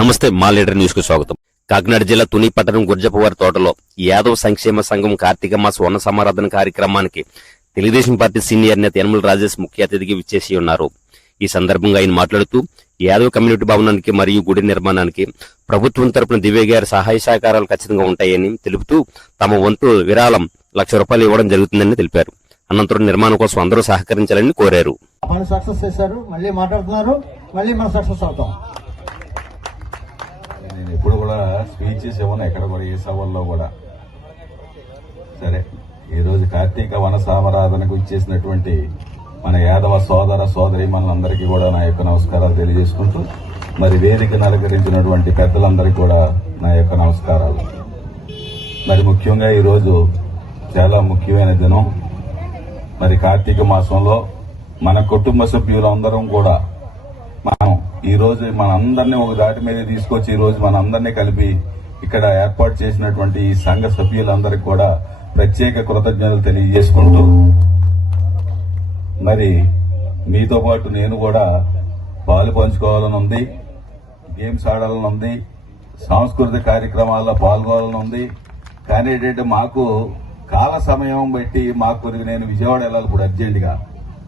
నమస్తే మా లీడర్ న్యూస్కు స్వాగతం. కాకినాడ జిల్లా తుని పట్టణం గుర్జపవారి తోటలో యాదవ్ సంక్షేమ సంఘం కార్తీక మాస వన సమారాధన కార్యక్రమానికి తెలుగుదేశం పార్టీ సీనియర్ నేత యనమల రాజేష్ ముఖ్య అతిథిగా విచ్చేసి ఉన్నారు. ఈ సందర్భంగా ఆయన మాట్లాడుతూ యాదవ్ కమ్యూనిటీ భవనానికి మరియు గుడి నిర్మాణానికి ప్రభుత్వం తరపున దివ్య గారి సహాయ సహకారాలు ఖచ్చితంగా ఉంటాయని తెలుపుతూ తమ వంతు విరాళం లక్ష రూపాయలు ఇవ్వడం జరుగుతుందని తెలిపారు. అనంతరం నిర్మాణం కోసం అందరూ సహకరించాలని కోరారు. సక్సెస్ చేశారు మళ్ళీ మాట్లాడుతున్నారు మళ్ళీ మనం సక్సెస్ అవుతాం. నేను ఎప్పుడు కూడా స్పీచెస్ ఇవ్వను ఎక్కడ కూడా ఏ సభల్లో కూడా. సరే ఈరోజు కార్తీక వన సామరాధనకు ఇచ్చేసినటువంటి మన యాదవ సోదర సోదరి మనందరికీ కూడా నా యొక్క నమస్కారాలు తెలియజేసుకుంటూ మరి వేదికను అలంకరించినటువంటి పెద్దలందరికీ కూడా నా యొక్క నమస్కారాలు. మరి ముఖ్యంగా ఈరోజు చాలా ముఖ్యమైన దినం. మరి కార్తీక మాసంలో మన కుటుంబ సభ్యులందరం కూడా మనం ఈ రోజు మన ఒక దాటి మీద తీసుకొచ్చి ఈ రోజు మన కలిపి ఇక్కడ ఏర్పాటు చేసినటువంటి ఈ సంఘ సభ్యులందరికీ కూడా ప్రత్యేక కృతజ్ఞతలు తెలియజేసుకుంటూ మరి మీతో పాటు నేను కూడా పాలు పంచుకోవాలని ఉంది గేమ్స్ ఆడాలని ఉంది సాంస్కృతిక కార్యక్రమాల్లో పాల్గొనాలని ఉంది. కానీ ఏంటంటే మాకు కాల సమయం బట్టి మాకు నేను విజయవాడ వెళ్ళాలి ఇప్పుడు అర్జెంటుగా.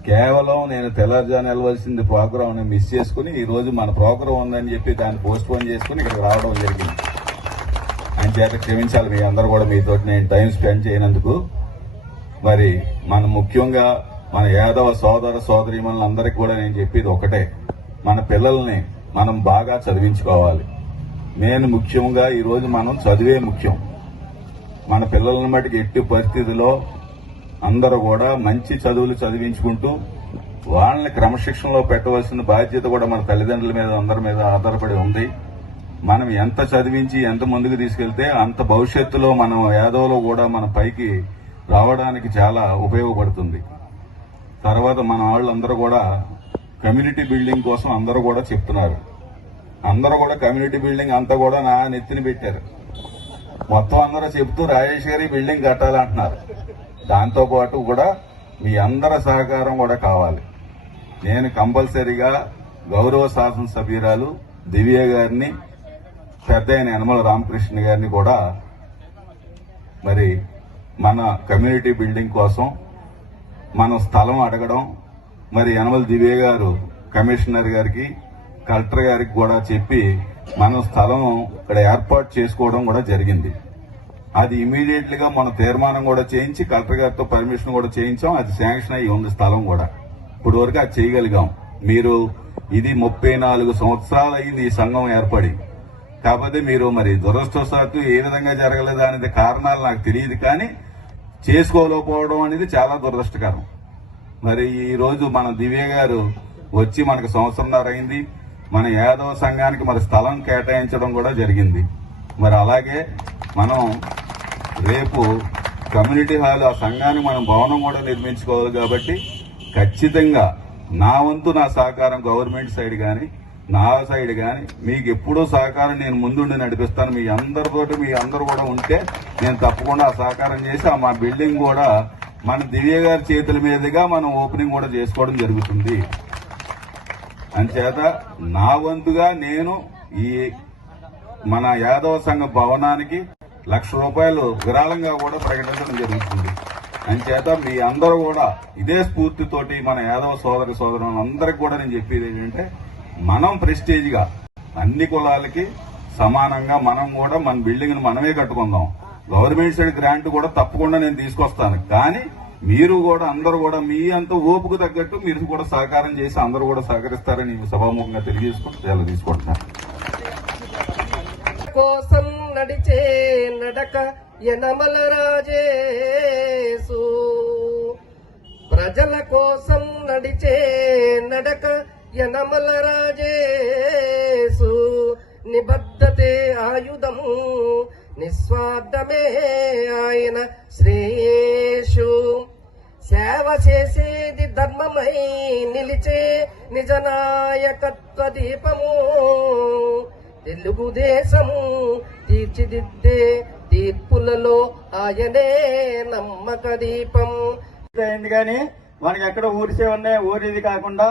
కేవలం నేను తెల్లవారుజాను వెళ్ళవలసింది ప్రోగ్రామ్ మిస్ చేసుకుని ఈ రోజు మన ప్రోగ్రామ్ ఉందని చెప్పి దాన్ని పోస్ట్ పోన్ చేసుకుని ఇక్కడికి రావడం జరిగింది. ఆయన చేత క్షమించాలి మీ అందరూ కూడా మీతో నేను టైం స్పెండ్ చేయనందుకు. మరి మన ముఖ్యంగా మన యాదవ సోదర సోదరి అందరికీ కూడా నేను చెప్పేది ఒకటే. మన పిల్లల్ని మనం బాగా చదివించుకోవాలి. నేను ముఖ్యంగా ఈరోజు మనం చదివే ముఖ్యం. మన పిల్లలను బట్టి ఎట్టి పరిస్థితిలో అందరూ కూడా మంచి చదువులు చదివించుకుంటూ వాళ్ళని క్రమశిక్షణలో పెట్టవలసిన బాధ్యత కూడా మన తల్లిదండ్రుల మీద అందరి మీద ఆధారపడి ఉంది. మనం ఎంత చదివించి ఎంత ముందుకు తీసుకెళ్తే అంత భవిష్యత్తులో మనం యాదవలో కూడా మన పైకి రావడానికి చాలా ఉపయోగపడుతుంది. తర్వాత మన వాళ్ళందరూ కూడా కమ్యూనిటీ బిల్డింగ్ కోసం అందరూ కూడా చెప్తున్నారు. అందరూ కూడా కమ్యూనిటీ బిల్డింగ్ అంతా కూడా నా నెత్తిని పెట్టారు. మొత్తం అందరూ చెప్తూ రాజేష్ గారి బిల్డింగ్ కట్టాలంటున్నారు. దాంతో పాటు కూడా మీ అందరి సహకారం కూడా కావాలి. నేను కంపల్సరీగా గౌరవ శాసనసభ్యురాలు దివ్య గారిని పెద్ద అయిన యనమల రామకృష్ణ గారిని కూడా మరి మన కమ్యూనిటీ బిల్డింగ్ కోసం మనం స్థలం అడగడం మరి యనమల దివ్య గారు కమిషనర్ గారికి కలెక్టర్ గారికి కూడా చెప్పి మనం స్థలం ఇక్కడ ఏర్పాటు చేసుకోవడం కూడా జరిగింది. అది ఇమీడియట్గా మనం తీర్మానం కూడా చేయించి కలెక్టర్ గారితో పర్మిషన్ కూడా చేయించాం. అది శాంక్షన్ అయ్యి ఉంది స్థలం కూడా. ఇప్పుడు వరకు అది చేయగలిగాం. మీరు ఇది ముప్పై నాలుగు సంవత్సరాలు అయింది ఈ సంఘం ఏర్పడి. కాకపోతే మీరు మరి దురదృష్టవశాత్తు ఏ విధంగా జరగలేదు అనేది కారణాలు నాకు తెలియదు కానీ చేసుకోలేకపోవడం అనేది చాలా దురదృష్టకరం. మరి ఈ రోజు మన దివ్య గారు వచ్చి మనకు సంవత్సరంన్నర అయింది. మన యాదవ సంఘానికి మరి స్థలం కేటాయించడం కూడా జరిగింది. మరి అలాగే మనం రేపు కమ్యూనిటీ హాల్ ఆ సంఘాన్ని మనం భవనం కూడా నిర్మించుకోవాలి కాబట్టి ఖచ్చితంగా నా వంతు నా సహకారం గవర్నమెంట్ సైడ్ కానీ నా సైడ్ కానీ మీకు ఎప్పుడూ సహకారం నేను ముందుండి నడిపిస్తాను. మీ అందరితోటి మీ అందరు కూడా ఉంటే నేను తప్పకుండా ఆ సహకారం చేసి ఆ మా బిల్డింగ్ కూడా మన దివ్య గారి చేతుల మీదుగా మనం ఓపెనింగ్ కూడా చేసుకోవడం జరుగుతుంది. అంచేత నా వంతుగా నేను ఈ మన యాదవ సంఘ భవనానికి లక్ష రూపాయలు విరాళంగా కూడా ప్రకటించడం జరుగుతుంది. అంచేత మీ అందరూ కూడా ఇదే స్ఫూర్తితోటి మన యాదవ సోదరి సోదరులందరికీ కూడా నేను చెప్పేది ఏంటంటే మనం ప్రెస్టేజ్గా అన్ని కులాలకి సమానంగా మనం కూడా మన బిల్డింగ్ను మనమే కట్టుకుందాం. గవర్నమెంట్ సైడ్ గ్రాంట్ కూడా తప్పకుండా నేను తీసుకొస్తాను. కానీ మీరు కూడా అందరూ కూడా మీ అంత ఓపుకు తగ్గట్టు మీరు కూడా సహకారం చేసి అందరూ కూడా సహకరిస్తారని సభాముఖంగా తెలియజేసుకుంటూ చాలా తీసుకుంటున్నాను. కోసం నడిచే నడక ఎనమల రాజేసు ప్రజల కోసం నడిచే నడక యనమల రాజేసు నిబద్ధతే ఆయుధము నిస్వార్థమే ఆయన శ్రేయేషు. సేవ చేసేది ధర్మమై నిలిచే నిజనాయకత్వ దీపము. తెలుగుదేశము తీర్చిదిద్దే తీర్పులలో ఆయనే నమ్మక దీపం. అయింది కానీ మనకి ఎక్కడ ఊరిసే ఉన్నాయి ఊరిది కాకుండా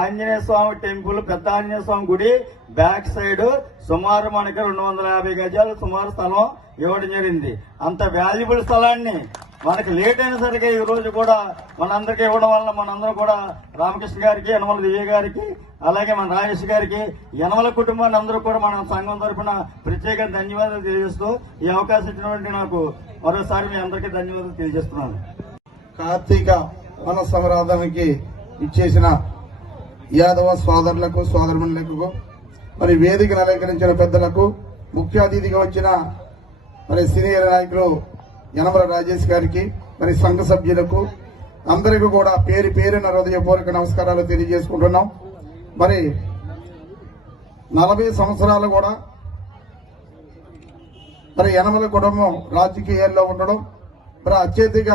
ఆంజనేయ స్వామి టెంపుల్ పెద్ద ఆంజనేయ స్వామి గుడి బ్యాక్ సైడ్ సుమారు మనకి రెండు వందల యాభై గజాలు సుమారు స్థలం ఇవ్వడం జరిగింది. అంత వాల్యుబుల్ స్థలాన్ని మనకి లేట్ అయిన సరిగా ఈ రోజు కూడా మనందరికీ ఇవ్వడం వల్ల మనందరం కూడా రామకృష్ణ గారికి యనమల విజయ్ గారికి అలాగే మన రాజేష్ గారికి యనమల కుటుంబాన్ని అందరూ కూడా మన సంఘం తరఫున ప్రత్యేక ధన్యవాదాలు తెలియజేస్తూ ఈ అవకాశం ఇచ్చినటువంటి నాకు మరోసారి మీ అందరికీ ధన్యవాదాలు తెలియజేస్తున్నాను. కార్తీక మన సమరాధానికి ఇచ్చేసిన యాదవ సోదరులకు సోదరులకు మరి వేదికను అలంకరించిన పెద్దలకు ముఖ్య అతిథిగా వచ్చిన మరి సీనియర్ నాయకులు యనమల రాజేష్ గారికి మరి సంఘ సభ్యులకు అందరికీ కూడా పేరు పేరున హృదయపూర్వక నమస్కారాలు తెలియజేసుకుంటున్నాం. మరి నలభై సంవత్సరాలు కూడా మరి యనమల కుటుంబం రాజకీయాల్లో ఉండడం మరి అత్యధిక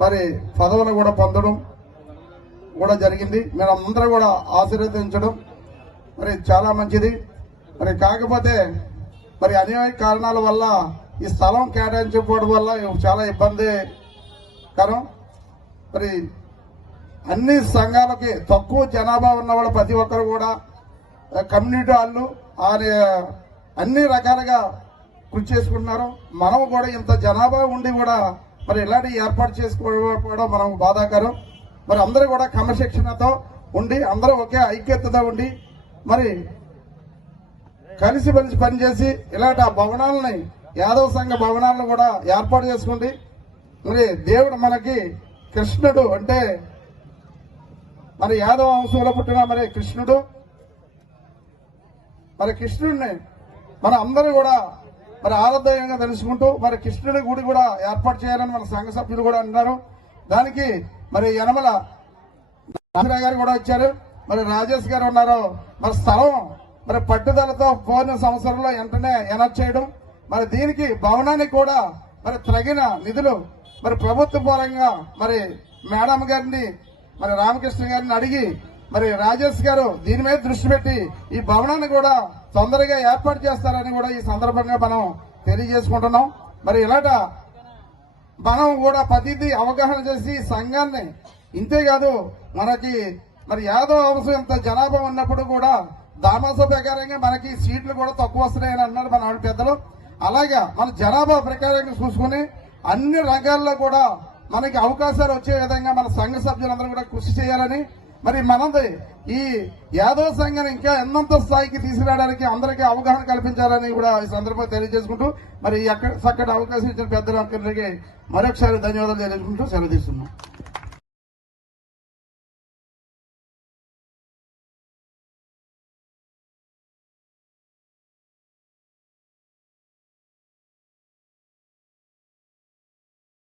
మరి పదవులు కూడా పొందడం కూడా జరిగింది. మేము అందరూ కూడా ఆశీర్వదించడం మరి చాలా మంచిది. మరి కాకపోతే మరి అనేక కారణాల వల్ల ఈ స్థలం కేటాయించకపోవడం వల్ల చాలా ఇబ్బంది. కరం మరి అన్ని సంఘాలకి తక్కువ జనాభా ఉన్నవాళ్ళు ప్రతి ఒక్కరు కూడా కమ్యూనిటీ వాళ్ళు ఆయన అన్ని రకాలుగా కృషి చేసుకుంటున్నారు. మనం కూడా ఇంత జనాభా ఉండి కూడా మరి ఇలాంటి ఏర్పాటు చేసుకోవడం మనం బాధాకరం. మరి అందరూ కూడా క్రమశిక్షణతో ఉండి అందరూ ఒకే ఐక్యతతో ఉండి మరి కలిసి కలిసి పనిచేసి ఇలాంటి ఆ భవనాలని యాదవ సంఘ భవనాలను కూడా ఏర్పాటు చేసుకుంది మరి దేవుడు మనకి కృష్ణుడు అంటే మరి యాదవ వంశంలో పుట్టిన మరి కృష్ణుడు. మరి కృష్ణుడిని మన అందరూ కూడా మరి ఆరాధ్యంగా తెలుసుకుంటూ మరి కృష్ణుడి గుడి కూడా ఏర్పాటు చేయాలని మన సంఘ సభ్యులు కూడా అన్నారు దానికి మరి యనమల రాజరావు గారు కూడా వచ్చారు. మరి రాజేష్ గారు ఉన్నారు. మరి స్థలం మరి పట్టుదలతో పోయిన సంవత్సరంలో వెంటనే ఎనర్జ్ చేయడం. మరి దీనికి భవనానికి కూడా మరి తగిన నిధులు మరి ప్రభుత్వ పరంగా మరి మేడం గారిని మరి రామకృష్ణ గారిని అడిగి మరి రాజేష్ గారు దీని మీద దృష్టి పెట్టి ఈ భవనాన్ని కూడా తొందరగా ఏర్పాటు చేస్తారని కూడా ఈ సందర్భంగా మనం తెలియజేసుకుంటున్నాం. మరి ఇలాట మనం కూడా ప్రతిదీ అవగాహన చేసి సంఘాన్ని ఇంతేకాదు మనకి మరి యాదవ అవసరం ఇంత జనాభా ఉన్నప్పుడు కూడా దామాస ప్రకారంగా మనకి సీట్లు కూడా తక్కువ వస్తున్నాయని అన్నారు మన ఆవిడ పెద్దలు. అలాగా మన జనాభా ప్రకారంగా చూసుకుని అన్ని రంగాల్లో కూడా మనకి అవకాశాలు వచ్చే విధంగా మన సంఘ సభ్యులందరూ కూడా కృషి చేయాలని మరి మనది ఈ యాదవ సంఘాన్ని ఇంకా ఎన్నంత స్థాయికి తీసుకురావడానికి అందరికీ అవగాహన కల్పించాలని కూడా ఈ సందర్భంగా తెలియజేసుకుంటూ మరి ఎక్కడ చక్కటి అవకాశం ఇచ్చిన పెద్దలందరికీ మరొకసారి ధన్యవాదాలు తెలియజేసుకుంటూ సెలవు తీసుకున్నాం